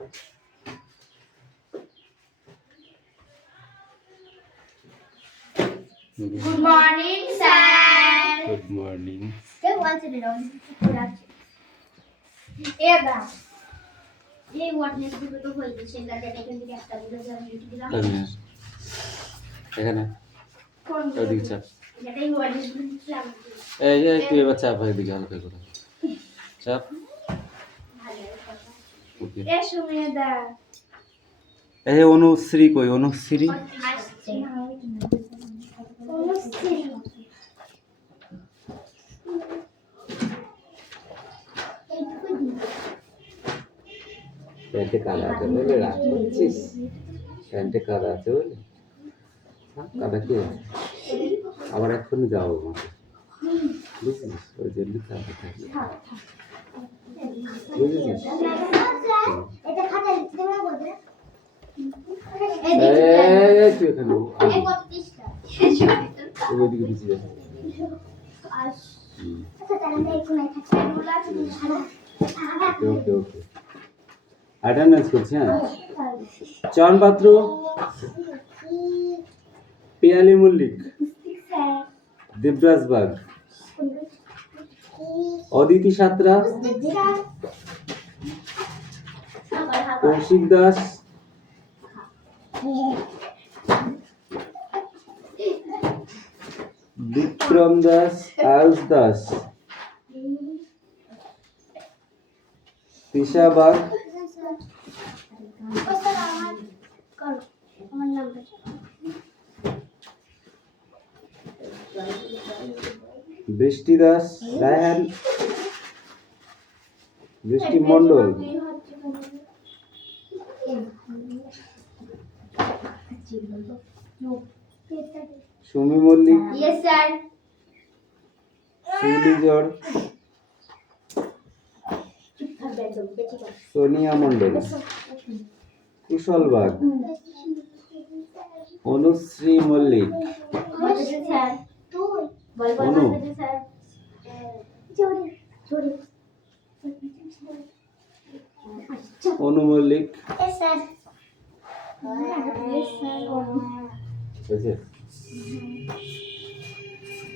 Good morning, sir. Good morning. Hey, what is it? এখানে ওদিকে চাপ এই তুই এবার চাপ এদিকে হালকা করে চাপ ওকে এই অনুশ্রী কই অনুশ্রী প্যান্টে কাদা আছে বলে রাগ করছিস প্যান্টে কাদা আছে বলে কাদা কি আবার এক্ষুনি যাবো বুঝছিস ওই জন্য কাদা থাকে বুঝেছিস তুই এখানে ওইদিকে পিছিয়ে যাবে ওকে ওকে অ্যাটেন্ডেন্স করছি হ্যাঁ চয়ন পাত্র পিয়ালি মল্লিক দেবরাজ বাগ অদিতি সাঁতরা কৌশিক দাস বিক্রম দাস আয়ুষ দাস তিশা বাগ বৃষ্টি দাস রায়হান বৃষ্টি মন্ডল সুমি মল্লিক শিউলিজড় সোনিয়া মন্ডল কুশল বাগ অনুশ্রী মল্লিক অনু অনু মল্লিক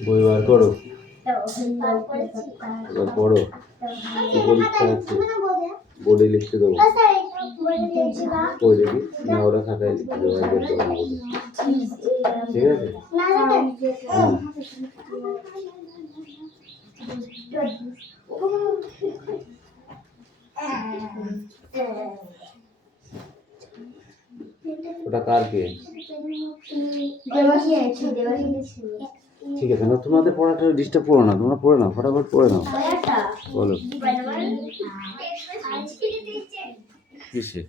বই বার করো এবার পড়ো পরীক্ষা আছে বোর্ডে লিখতে দেবো কই দেখি না ওরা খাতায় লিখতে দেবো ঠিক আছে হ্যাঁ ওটা কার কে ঠিক আছে না তোমাদের পড়াটা ডিস্টার্ব করো না তোমরা পড়ে নাও ফটাফট পড়ে নাও বলো কিসে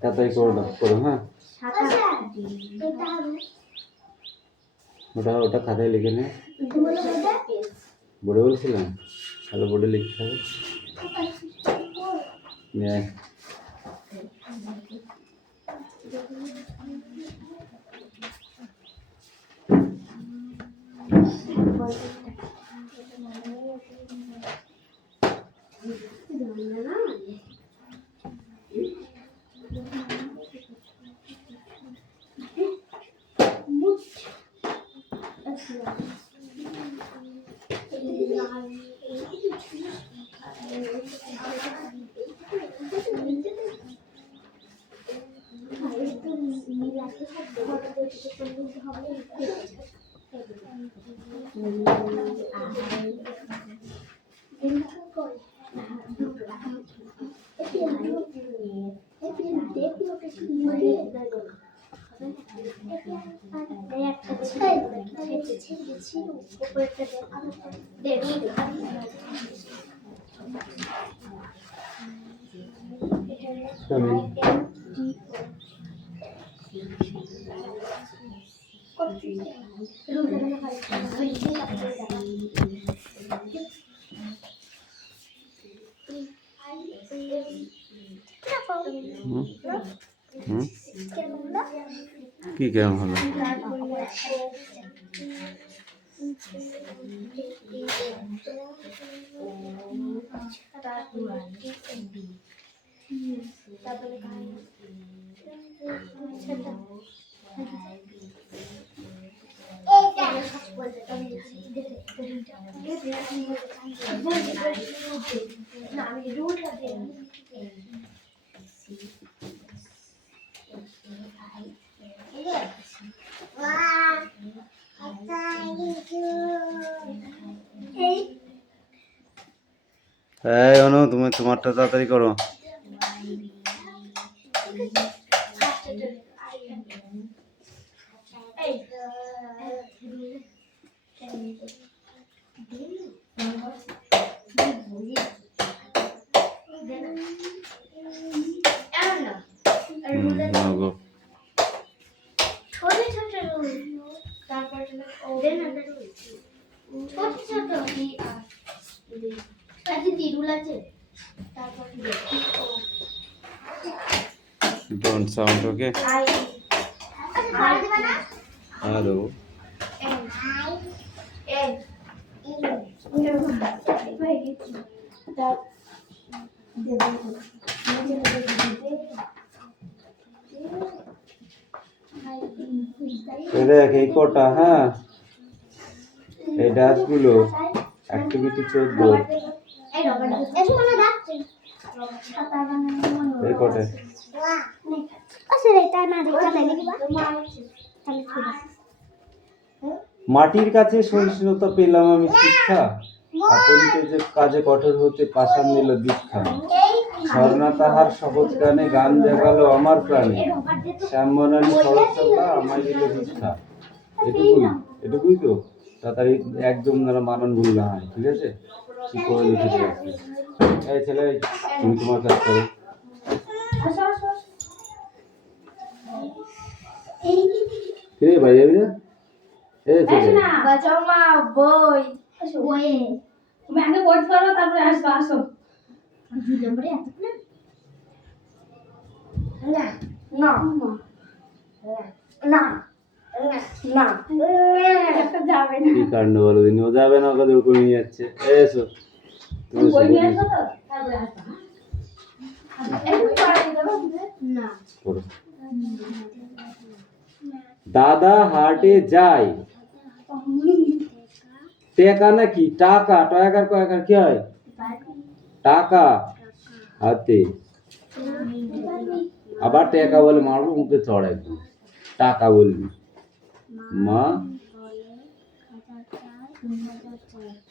তাড়াতাড়ি করে দাও করো হ্যাঁ ওটা খাতায় লিখে নে বোর্ডে বলছিলাম তাহলে বোর্ডে লিখতে হবে কি কেমন হলো? এই অনু, তুমি তোমারটা তাড়াতাড়ি করো। Don't sound, okay? Hello. দেখ এই কটা, হ্যাঁ, এই ডাসগুলো অ্যাক্টিভিটি 14 এই কটা মাটির কাছে সহিষ্ণুতা পেলাম আমি শিক্ষা, আপনকে যে কাজে কঠোর হতে পাষাণ নিল দীক্ষা, ঝর্ণা তাহার সহজ গানে গান জাগালো আমার প্রাণে, শ্যামবনানী শরৎচন্দ্রা আমায় দিল ভিক্ষা। এটুকুই তো, তাড়াতাড়ি একদম মানন ভুল না হয়, ঠিক আছে? ঠিক করে লিখে দিয়েছি। এই ছেলে, তুমি তোমার কাজ করো। কিরে ভাই যাবি না? এই ছেলে বাঁচাও মা, বই বইয়ে তুমি আগে পড়তে পারো, তারপরে আসবে। আসো নম্বরে এত না না না না না যাবে না। কি কাণ্ড বলো দিন, ও যাবে না, ওকে ওকে নিয়ে যাচ্ছে। এসো তুমি বই নিয়ে আসো তো, তারপরে আসবে। না দাদা হাটে যায়, টাকা নাকি টাকা, টাকার কয়কার কি হয়? টাকা হাতে, আবার টাকা বলে মারবো মুখে চড় একদম। টাকা বলবি মা,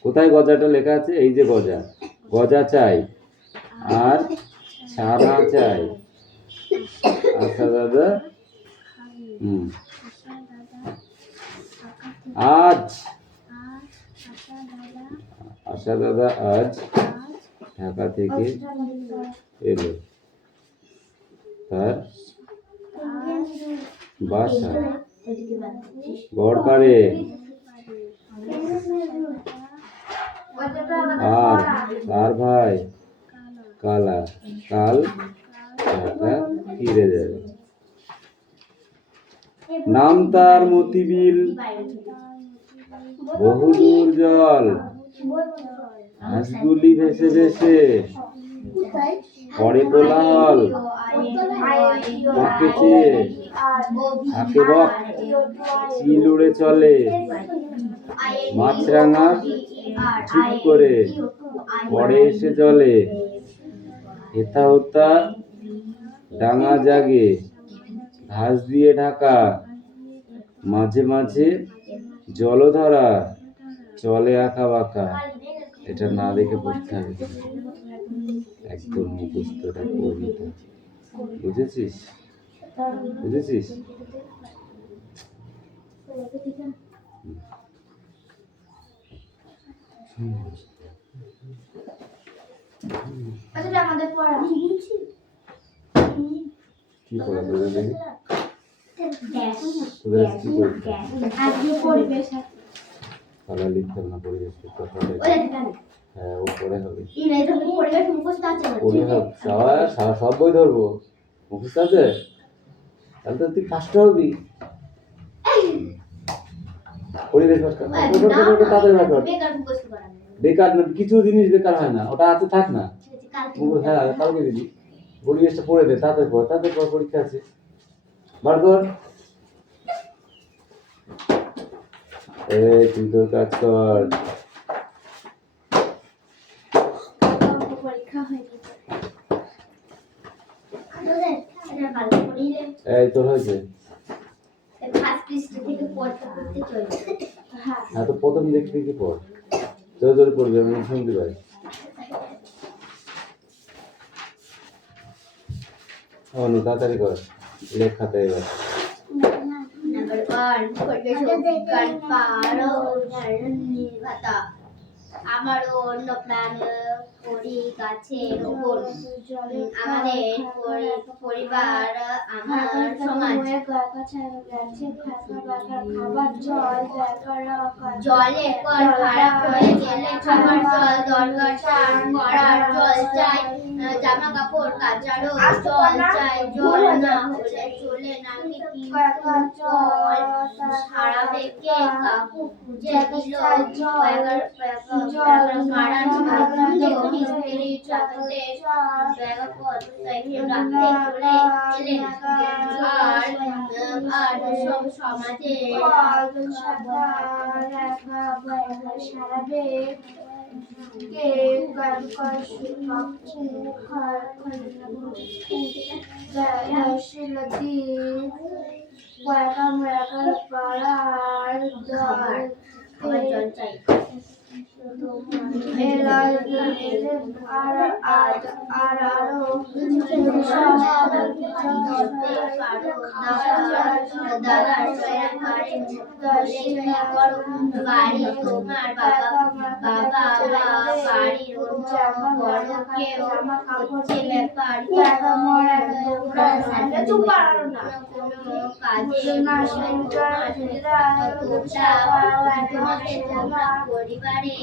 কোথায় গজাটা লেখা আছে? এই যে গজা, গজা চাই আর ছানা চাই। আচ্ছা দাদা, আজ আশা দাদা আজ ঢাকা থেকে এলো, তার বাসা গড়পাড়ে, আর তার ভাই কালা কাল ঢাকা ফিরে যাবে। নাম তার মতিবিল, বহুদূর জল, হাঁসগুলি ভেসে ভেসে পরে কোলাহল, তাকে চেয়ে থাকে বক, চিল উড়ে চলে, মাছরাঙা চুপ করে পরে এসে জলে, হেথা হোতা ডাঙা জাগে, ঘাস দিয়ে ঢাকা, মাঝে মাঝে জলধারা, চলে আঁকা বাঁকা। এটা না দেখে পড়তে হবে, একদম মুখস্থ। এটা কবিতা, বুঝেছিস? বুঝেছিস? আমাদের পড়া কি পড়া তোদের দেখি? তোদের কি পরীক্ষা? আজকে পরিবেশ তাহলে লিখতাম না পরিবেশ কথা। হ্যাঁ, ও পড়ে হবে। পরিবেশ মুখস্থ আছে পড়ে হবে, সব বই ধরবো, মুখস্থ আছে। তাহলে তো তুই ফার্স্ট হবি। পরিবেশ তাদের বেকার না, কিছু জিনিস বেকার হয় না, ওটা আছে থাক না। হ্যাঁ, কালকে দিবি। পরিবেশটা পড়ে দে, তাদের পর পরীক্ষা আছে। বার কর। তুই তোর কাজ কর। এই তোর হয়েছে? হ্যাঁ, তো প্রথম দেখতে কি পড়, জোরে জোরে পড়বি, আমি শুনতে পাই। অনু তাড়াতাড়ি কর, লেখ খাতায় এবার। আমার অন্য প্রাণ পরি গাছের ওপর, আমাদের পরিবার, আমার সমাজ। জলে কল খারাপ হয়ে গেলে খাবার জল দরকার, স্নান করার জল চাই, জামা কাপড় কাচারও জল চাই, জল না হলে চলে না, জল সারাবে কে, কাকু খুঁজে দিল মারান মিস্ত্রি চাকতে চলে এলেন। আর সব সমাজে সারাবে কে, জল চাই। বাড়ি তোমার বাবা বাড়ির বড় কেউ হচ্ছে ব্যাপার, পরিবারে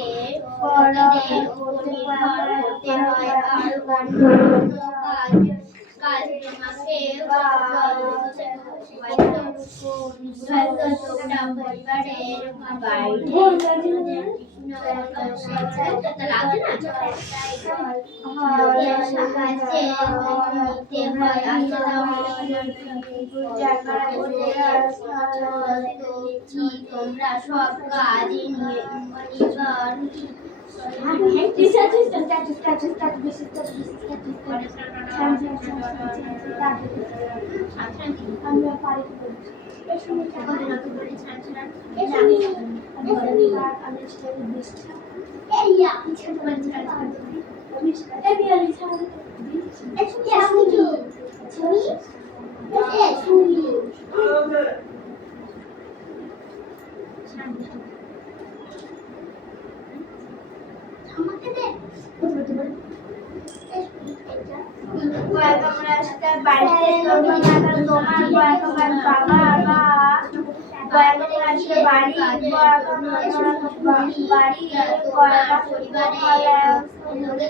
করতে হয় আর অন্য কাজ তোমাকে পরিবারের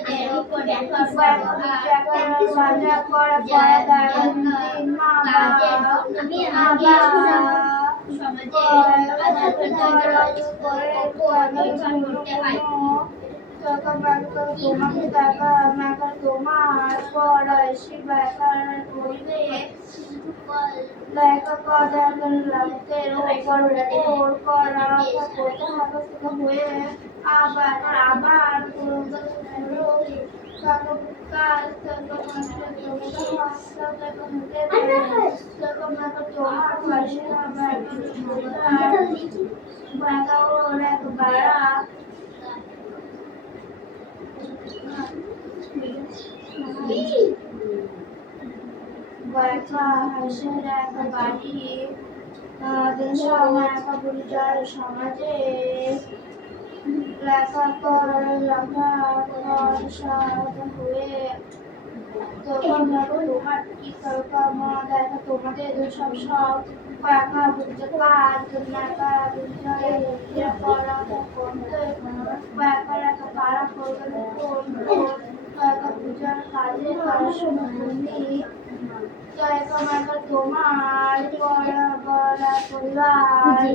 বাইরে তোমরা সব কাজ তোমার পড়াশি ব্যাপার করবে হয়ে আবার আবার কাজ তোমার পাশে আমার বাঁকা ওর এক বাড়া বাঁকা হাসের এক বাড়ি দেশে আমার একা পরিচয় সমাজে লেখা কর লেখা হয়ে তখন দেখো তোমার কি দরকার মা দেখো তোমাদের সব সব একা বুঝতে কাজ একা বুঝতে পড়া করতে একা একা পাড়া করবে কোন একা বুঝার কাজে তুমি একা একা তোমার পড়া পড়া পরিবার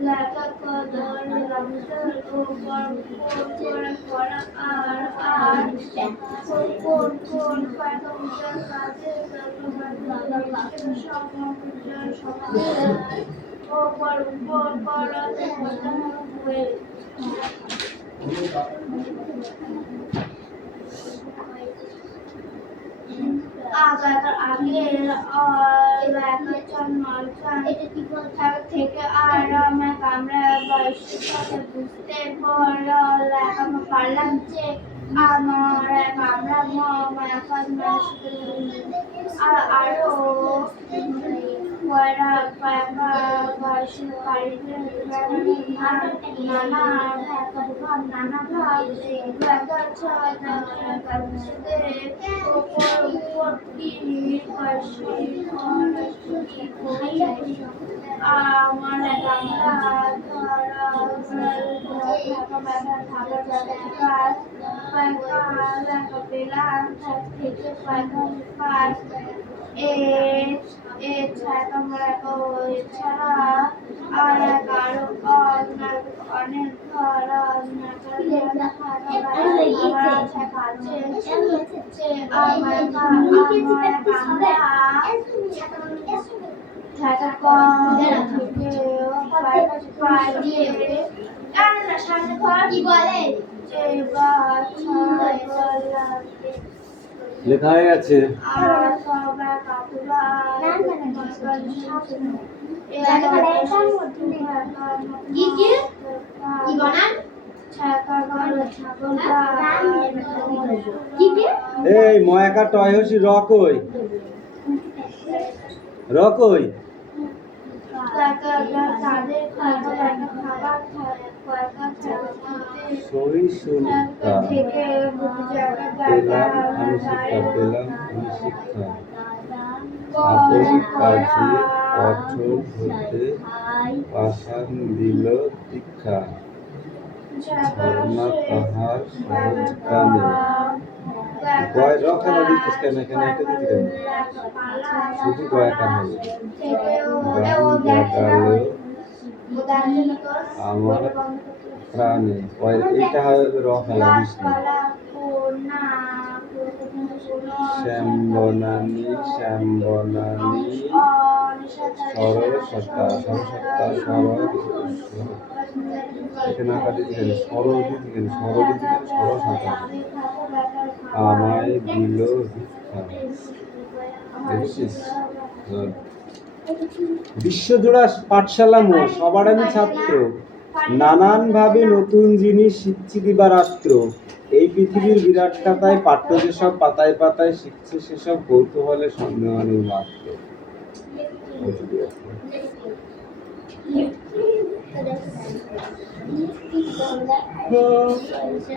লেখা কদর লবসর উপর পড়া আর কোন পাতা উজ্জ্বল কাজে স্বপ্ন উজ্জ্বল স্বপ্ন উপর পড়াতে হয়ে আগে থেকে আর আমরা বয়সের সাথে বুঝতে পারলাম যে আমার আমরা আরো বয়সের বাড়িতে নানা ভাব আমার পেলাম থেকে এছাড়া আর আরো অনেক ঘর লেখা হয়ে গেছে এই ময়াকা টয় হসি রকই রকই সহিষ্ণুতা পেলাম আমি শিক্ষা আপন কাজে কঠোর হতে পাষাণ দিল দীক্ষা ঝর্ণা পাহাড় সহজ কানে গয় রখানা দিচ্ছিস কেন এখানে এটা দিচ্ছি কেন শুধু গয় কানে গান জাগালো আমার প্রাণে এটা হবে রখানা দিস শ্যামবনানী সরসত্তা এখানে আঁকা দিতে গেলে সরসতা আমায় দিল ভিক্ষা দেখছিস বিশ্বজোড়া পাঠশালা মোড় সবার আমি ছাত্র নানানভাবে নতুন জিনিস শিখছি দিবারাত্র এই পৃথিবীর বিরাট কাতায় পাঠ্য যেসব পাতায় পাতায় শিখছে সেসব কৌতূহলে সন্দেহানুর মাত্র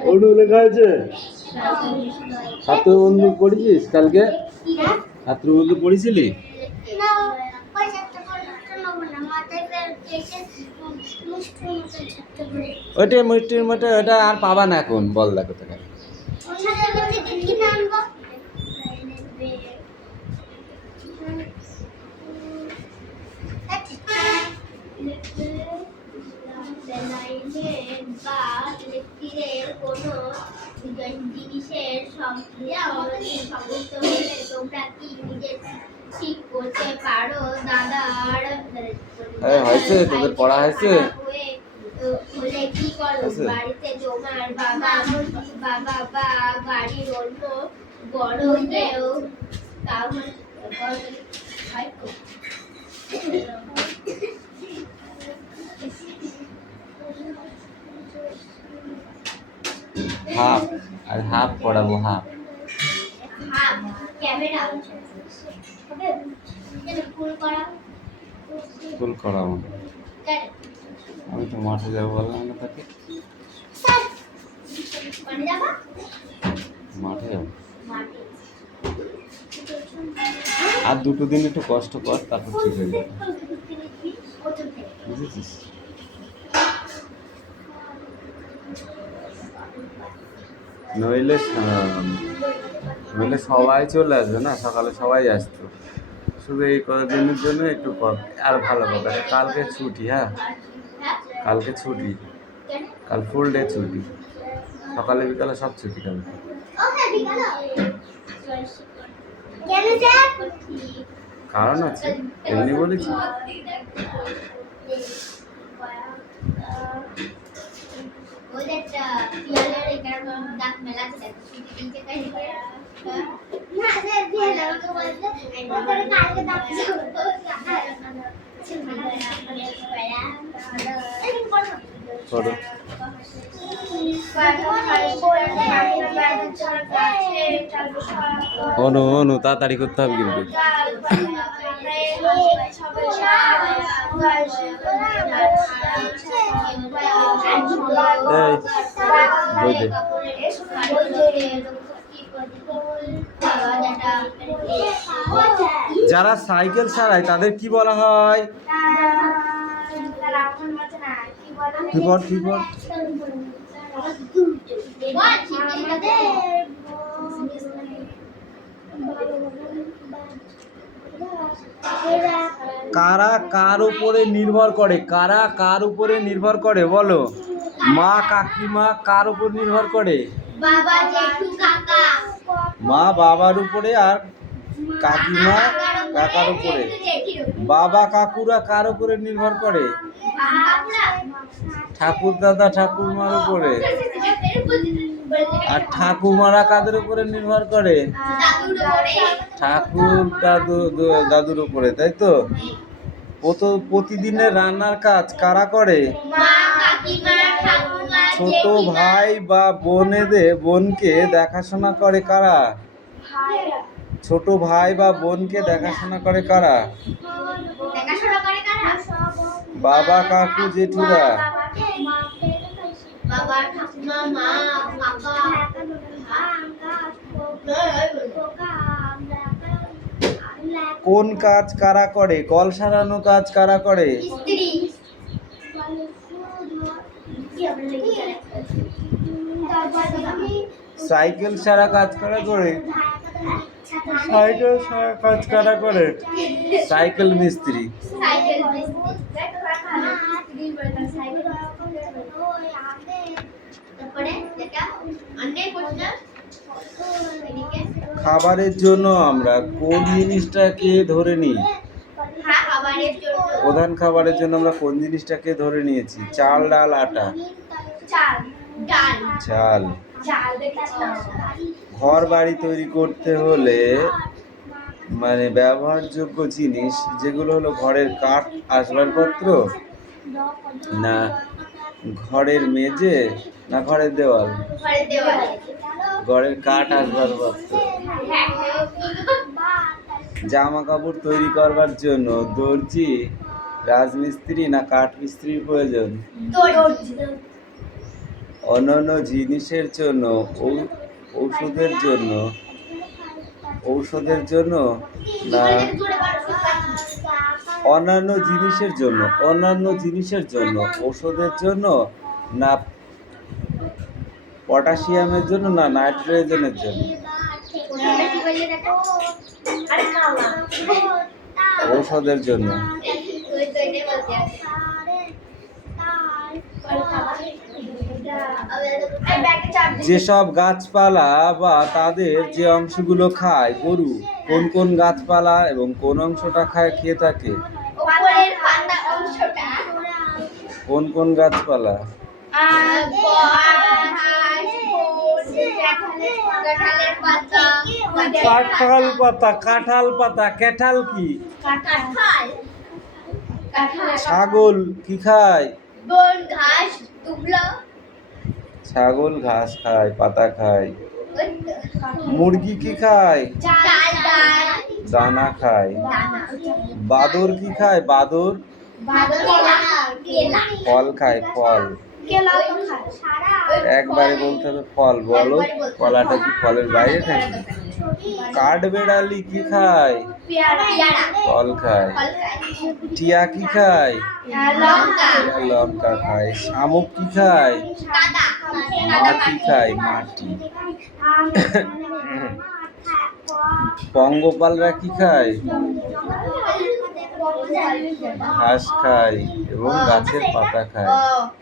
ওটা লেখা আছে ছাত্র বন্ধু পড়েছিস কালকে ছাত্র বন্ধু পড়েছিলি ওইটা মিষ্টির মতো ওটা আর পাবা না এখন বল দেখো তো জিনিসের সমস্ত হলে তোমরা কি নিজে ঠিক করতে পারো দাদার হয়েছে তোদের পড়া হয়েছে হলে কি করো বাড়িতে তোমার বাবা বা বাড়ির অন্য বড় কেউ তাহলে হাফ আর হাফ পড়াবো হাফ ক্যামেরা ফুল করা ফুল করাবো আমি তো মাঠে যাবো বললাম না তাকে মানে যাবা মাঠে যাবো মাঠে আর 2 দিন একটু কষ্ট কর তারপর ঠিক হয়ে যাবে বুঝেছিস নইলে সবাই চলে আসবে না সকালে সবাই আসতো শুধু এই কদিনের জন্য একটু কম আর ভালো কথা কালকে ছুটি হ্যাঁ কালকে ছুটি কাল ফুল ডে ছুটি সকালে বিকালে সব ছুটি কালকে কারণ আছে এমনি বলেছি ছোট অনু তাড়াতাড়ি করতে হবে কিন্তু যারা সাইকেল চালায় তাদের কি বলা হয় কারা কার উপরে নির্ভর করে বলো মা কাকিমা কার উপর নির্ভর করে মা বাবার উপরে আর কাকিমা কাকার উপরে বাবা কাকুরা কার উপরে নির্ভর করে ঠাকুর দাদা ঠাকুরমার উপরে আর ঠাকুমারা কাদের উপরে নির্ভর করে ঠাকুর দাদুর উপরে তাই তো প্রতিদিনের রান্নার কাজ কারা করে ছোট ভাই বা বোনকে দেখাশোনা করে কারা ছোট ভাই বা বোনকে দেখাশোনা করে কারা বাবা কাকু জেঠুরা কোন কাজ কারা করে কল সারানো কাজ কারা করে সাইকেল সারা কাজ কারা করে সাইকেল মিস্ত্রি খাবারের জন্য আমরা কোন জিনিসটাকে ধরে নিই প্রধান খাবারের জন্য আমরা কোন জিনিসটাকে ধরে নিয়েছি চাল ডাল আটা চাল ঘর বাড়ি তৈরি করতে হলে মানে ব্যবহারযোগ্য জিনিস যেগুলো হলো ঘরের কাঠ আসবাবপত্র না ঘরের মেঝে না ঘরের দেওয়াল ঘরের কাঠ আসবাবপত্র জামা কাপড় তৈরি করবার জন্য দর্জি রাজমিস্ত্রি না কাঠ মিস্ত্রির প্রয়োজন অন্যান্য জিনিসের জন্য ঔষধের জন্য না অন্যান্য জিনিসের জন্য ঔষধের জন্য না পটাশিয়ামের জন্য না নাইট্রোজেনের জন্য ঔষধের জন্য যেসব গাছপালা বা তাদের যে অংশগুলো খায় গরু কোন কোন গাছপালা এবং কোন অংশটা খেয়ে থাকে কোন কোন গাছপালা কাঁঠালের পাতা কাঁঠাল পাতা, কাঁঠাল পাতা, ক্যাঠাল কি? কাঁঠাল ছাগল কি খায়? বন ঘাস দুবলা ছাগল ঘাস খায়, পাতা খায়। মুরগি কি খায়? চাল ডাল দানা খায়। বাদর কি খায়? বাদর কেলা ফল খায়, ফল। কেলা তো খায় একবারে বলতে হবে ফল। বলো, কলাটা কি ফলের বাইরে থাকে? কাঠবেড়ালি কি খায়? পেয়ারা ফল খায়। ফল খায় টিয়া কি খায়? লঙ্কা টিয়া লঙ্কা খায়। শামুক কি খায়? কাদা মাটি খায়, মাটি। পঙ্গপালরা কি খায়? ঘাস খায় এবং গাছের পাতা খায়।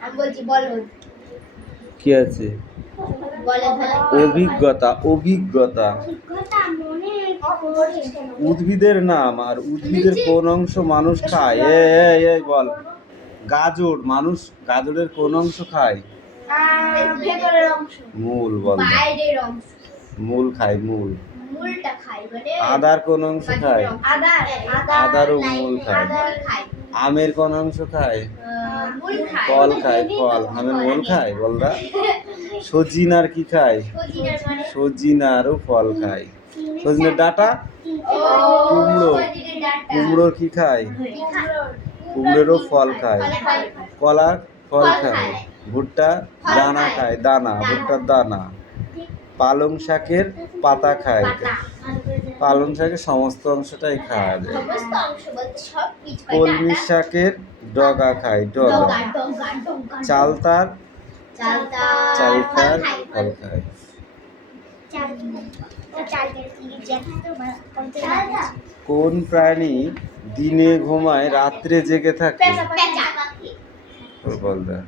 আমি বলছি বলো কি আছে? বলে অভিজ্ঞতা, অভিজ্ঞতা। উদ্ভিদের নাম আর উদ্ভিদের কোন অংশ মানুষ খায়? এই বল। গাজর, মানুষ গাজরের কোন অংশ খায়? ভেতরের অংশ মূল। বল। বাইরের অংশ মূল খায়, মূল। মূলটা খাই মানে আদার কোন অংশ খায়? আদারও মূল খায়। আদার খাই আমের কোন অংশ খায়? মূল খাই ফল খায়, ফল। আমের মূল খায়, বলরা। সজিনার কি খায়? সজিনার মানে সজিনারও ফল খায়। সজিনার ডাটা। ও কুমড়ো। সজিনার ডাঁটা কুমড়োর কি খায়? কুমড়োরও ফল খায়। কলার ফল খায়। ভুট্টা দানা খায়, দানা, ভুট্টার দানা। পালং শাকের পাতা খায়। পালং শাকের সমস্ত অংশটাই খাওয়া যায়। সমস্ত অংশ বলতে সব কিছু কলমি শাকের ডগা খায়, ডগা। চালতার চালতার ফল খায়। কোন প্রাণী দিনে ঘুমায় রাত্রে জেগে থাকে? বল দা।